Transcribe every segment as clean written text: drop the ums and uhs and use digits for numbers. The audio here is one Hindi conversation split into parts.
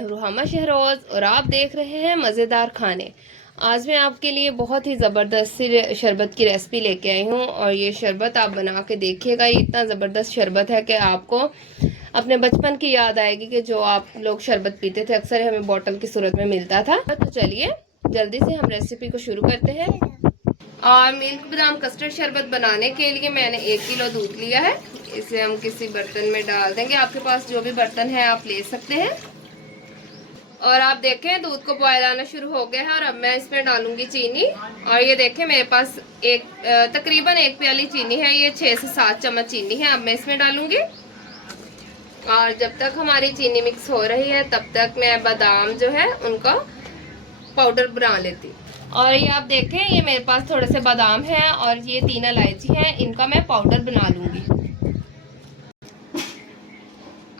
मैं रुहामा शहरोज और आप देख रहे हैं मज़ेदार खाने। आज मैं आपके लिए बहुत ही ज़बरदस्त सी शरबत की रेसिपी लेके आई हूँ और ये शरबत आप बना के देखिएगा। ये इतना ज़बरदस्त शरबत है कि आपको अपने बचपन की याद आएगी कि जो आप लोग शरबत पीते थे, अक्सर हमें बोतल की सूरत में मिलता था। तो चलिए जल्दी से हम रेसिपी को शुरू करते हैं। और मिल्क बादाम कस्टर्ड शरबत बनाने के लिए मैंने 1 किलो दूध लिया है। इसे हम किसी बर्तन में डाल देंगे। आपके पास जो भी बर्तन है आप ले सकते हैं। और आप देखें दूध को बॉयल आना शुरू हो गया है और अब मैं इसमें डालूंगी चीनी। और ये देखें मेरे पास तकरीबन 1 प्याली चीनी है। ये 6 से 7 चम्मच चीनी है। अब मैं इसमें डालूंगी और जब तक हमारी चीनी मिक्स हो रही है तब तक मैं बादाम जो है उनका पाउडर बना लेती। और ये आप देखें ये मेरे पास थोड़े से बादाम हैं और ये 3 इलायची हैं, इनका मैं पाउडर बना लूंगी।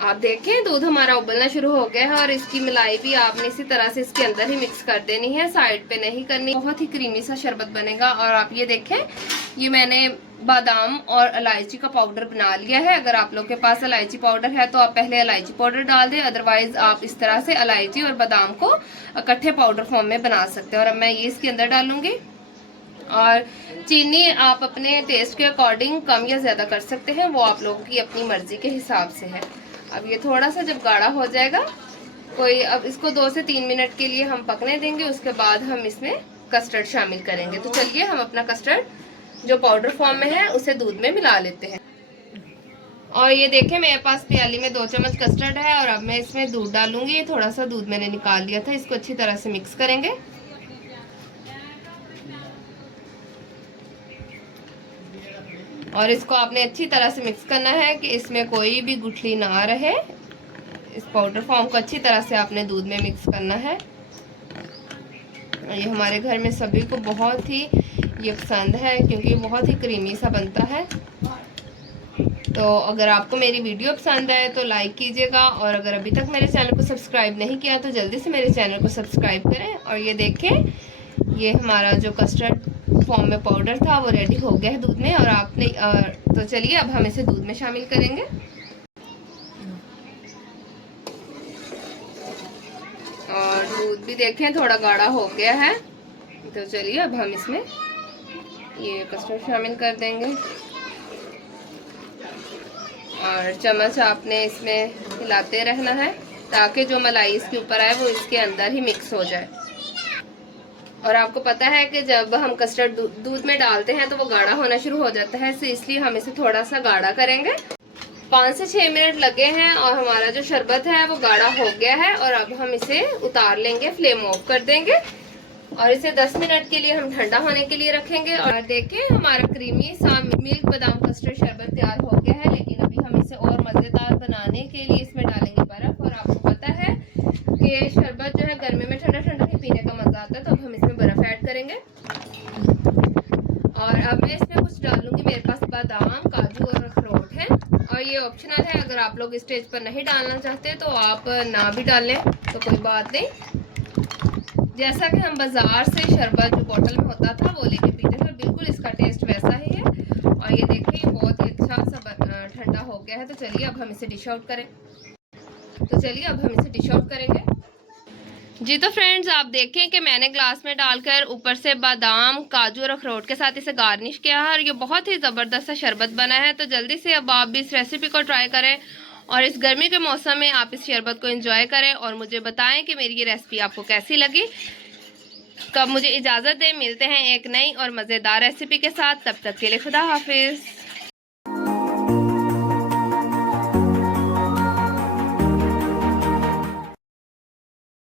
आप देखें दूध हमारा उबलना शुरू हो गया है और इसकी मलाई भी आपने इसी तरह से इसके अंदर ही मिक्स कर देनी है, साइड पे नहीं करनी। बहुत ही क्रीमी सा शरबत बनेगा। और आप ये देखें ये मैंने बादाम और इलायची का पाउडर बना लिया है। अगर आप लोग के पास इलायची पाउडर है तो आप पहले इलायची पाउडर डाल दें, अदरवाइज आप इस तरह से इलायची और बादाम को इकट्ठे पाउडर फॉर्म में बना सकते हैं। और अब मैं ये इसके अंदर डालूंगी। और चीनी आप अपने टेस्ट के अकॉर्डिंग कम या ज़्यादा कर सकते हैं, वो आप लोगों की अपनी मर्जी के हिसाब से है। अब ये थोड़ा सा जब गाढ़ा हो जाएगा अब इसको 2 से 3 मिनट के लिए हम पकने देंगे। उसके बाद हम इसमें कस्टर्ड शामिल करेंगे। तो चलिए हम अपना कस्टर्ड जो पाउडर फॉर्म में है उसे दूध में मिला लेते हैं। और ये देखें मेरे पास प्याली में 2 चम्मच कस्टर्ड है और अब मैं इसमें दूध डालूंगी। थोड़ा सा दूध मैंने निकाल लिया था, इसको अच्छी तरह से मिक्स करेंगे। और इसको आपने अच्छी तरह से मिक्स करना है कि इसमें कोई भी गुठली ना रहे। इस पाउडर फॉर्म को अच्छी तरह से आपने दूध में मिक्स करना है। ये हमारे घर में सभी को बहुत ही ये पसंद है क्योंकि बहुत ही क्रीमी सा बनता है। तो अगर आपको मेरी वीडियो पसंद आए तो लाइक कीजिएगा और अगर अभी तक मेरे चैनल को सब्सक्राइब नहीं किया तो जल्दी से मेरे चैनल को सब्सक्राइब करें। और ये देखें ये हमारा जो कस्टर्ड फॉर्म में पाउडर था वो रेडी हो गया है दूध में। और आपने तो चलिए अब हम इसे दूध में शामिल करेंगे। और दूध भी देखें थोड़ा गाढ़ा हो गया है। तो चलिए अब हम इसमें ये कस्टर्ड शामिल कर देंगे। और चम्मच आपने इसमें हिलाते रहना है ताकि जो मलाई इसके ऊपर आए वो इसके अंदर ही मिक्स हो जाए। और आपको पता है कि जब हम कस्टर्ड दूध में डालते हैं तो वो गाढ़ा होना शुरू हो जाता है, इसलिए हम इसे थोड़ा सा गाढ़ा करेंगे। 5 से 6 मिनट लगे हैं और हमारा जो शरबत है वो गाढ़ा हो गया है। और अब हम इसे उतार लेंगे, फ्लेम ऑफ कर देंगे और इसे 10 मिनट के लिए हम ठंडा होने के लिए रखेंगे। और देखें हमारा क्रीमी सा मिल्क बादाम कस्टर्ड शरबत तैयार हो गया है। लेकिन अभी हम इसे और मज़ेदार बनाने के लिए इसमें डालेंगे बर्फ़। और आपको पता है कि शरबत जो है गर्मी में ठंडा ठंडा ही पीने का मज़ा आता है, तो अब हम इसमें बर्फ़ ऐड करेंगे। और अब मैं इसमें कुछ डालूंगी, मेरे पास बादाम, काजू और अखरोट है। और ये ऑप्शनल है, अगर आप लोग स्टेज पर नहीं डालना चाहते तो आप ना भी डालें तो कोई बात नहीं। जैसा कि हम बाजार से शरबत जो बोतल में होता था वो लेके पीते थे, बिल्कुल इसका टेस्ट वैसा ही है। और ये देखिए बहुत ही अच्छा सा ठंडा हो गया है। तो चलिए अब हम इसे डिश आउट करेंगे। जी तो फ्रेंड्स आप देखें कि मैंने ग्लास में डालकर ऊपर से बादाम, काजू और अखरोट के साथ इसे गार्निश किया है और ये बहुत ही ज़बरदस्त सा शरबत बना है। तो जल्दी से अब आप भी इस रेसिपी को ट्राई करें और इस गर्मी के मौसम में आप इस शरबत को एंजॉय करें और मुझे बताएं कि मेरी ये रेसिपी आपको कैसी लगी। कब मुझे इजाज़त दें, मिलते हैं एक नई और मज़ेदार रेसिपी के साथ। तब तक के लिए खुदा हाफिज़।